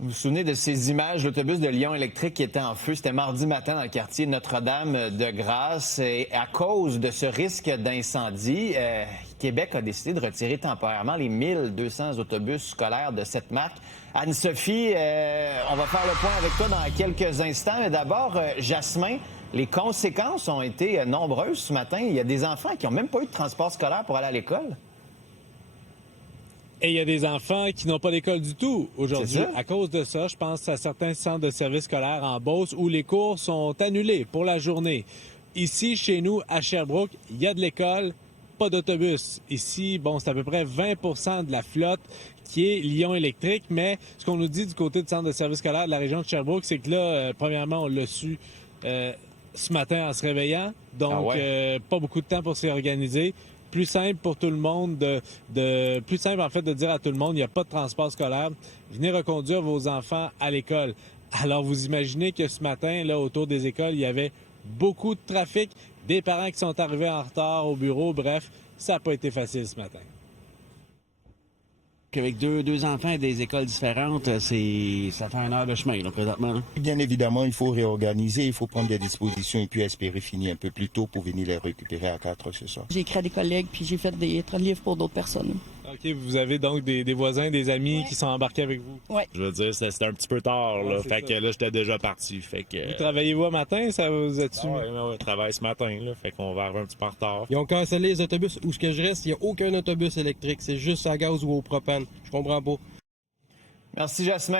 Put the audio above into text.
Vous vous souvenez de ces images, l'autobus de Lyon électrique qui était en feu? C'était mardi matin dans le quartier Notre-Dame-de-Grâce. Et à cause de ce risque d'incendie, Québec a décidé de retirer temporairement les 1200 autobus scolaires de cette marque. Anne-Sophie, on va faire le point avec toi dans quelques instants. Mais d'abord, Jasmin, les conséquences ont été nombreuses ce matin. Il y a des enfants qui n'ont même pas eu de transport scolaire pour aller à l'école. Et il y a des enfants qui n'ont pas d'école du tout aujourd'hui. C'est ça. À cause de ça, je pense à certains centres de services scolaires en Beauce où les cours sont annulés pour la journée. Ici, chez nous, à Sherbrooke, il y a de l'école, pas d'autobus. Ici, bon, c'est à peu près 20 de la flotte qui est Lyon électrique, mais ce qu'on nous dit du côté du centre de services scolaires de la région de Sherbrooke, c'est que là, premièrement, on l'a su ce matin en se réveillant, donc pas beaucoup de temps pour se réorganiser. Plus simple pour tout le monde plus simple en fait de dire à tout le monde il n'y a pas de transport scolaire, venez reconduire vos enfants à l'école. Alors vous imaginez que ce matin là autour des écoles, il y avait beaucoup de trafic, des parents qui sont arrivés en retard au bureau, bref, ça n'a pas été facile ce matin. Avec deux enfants et des écoles différentes, ça fait 1 heure de chemin là, présentement. Là. Bien évidemment, il faut réorganiser, il faut prendre des dispositions et puis espérer finir un peu plus tôt pour venir les récupérer à 4 heures ce soir. J'ai écrit à des collègues puis j'ai fait des livres pour d'autres personnes. OK, vous avez donc des voisins, des amis qui sont embarqués avec vous. Oui. Je veux dire, c'était un petit peu tard, là. c'est Fait ça. que là, j'étais déjà parti. Fait que. Vous travaillez-vous à matin, ça vous a-tu? Ouais, je travaille ce matin, là. Fait qu'on va arriver un petit peu en retard. Ils ont cancellé les autobus. Où ce que je reste, il n'y a aucun autobus électrique. C'est juste à gaz ou au propane. Je comprends pas. Merci, Jasmin.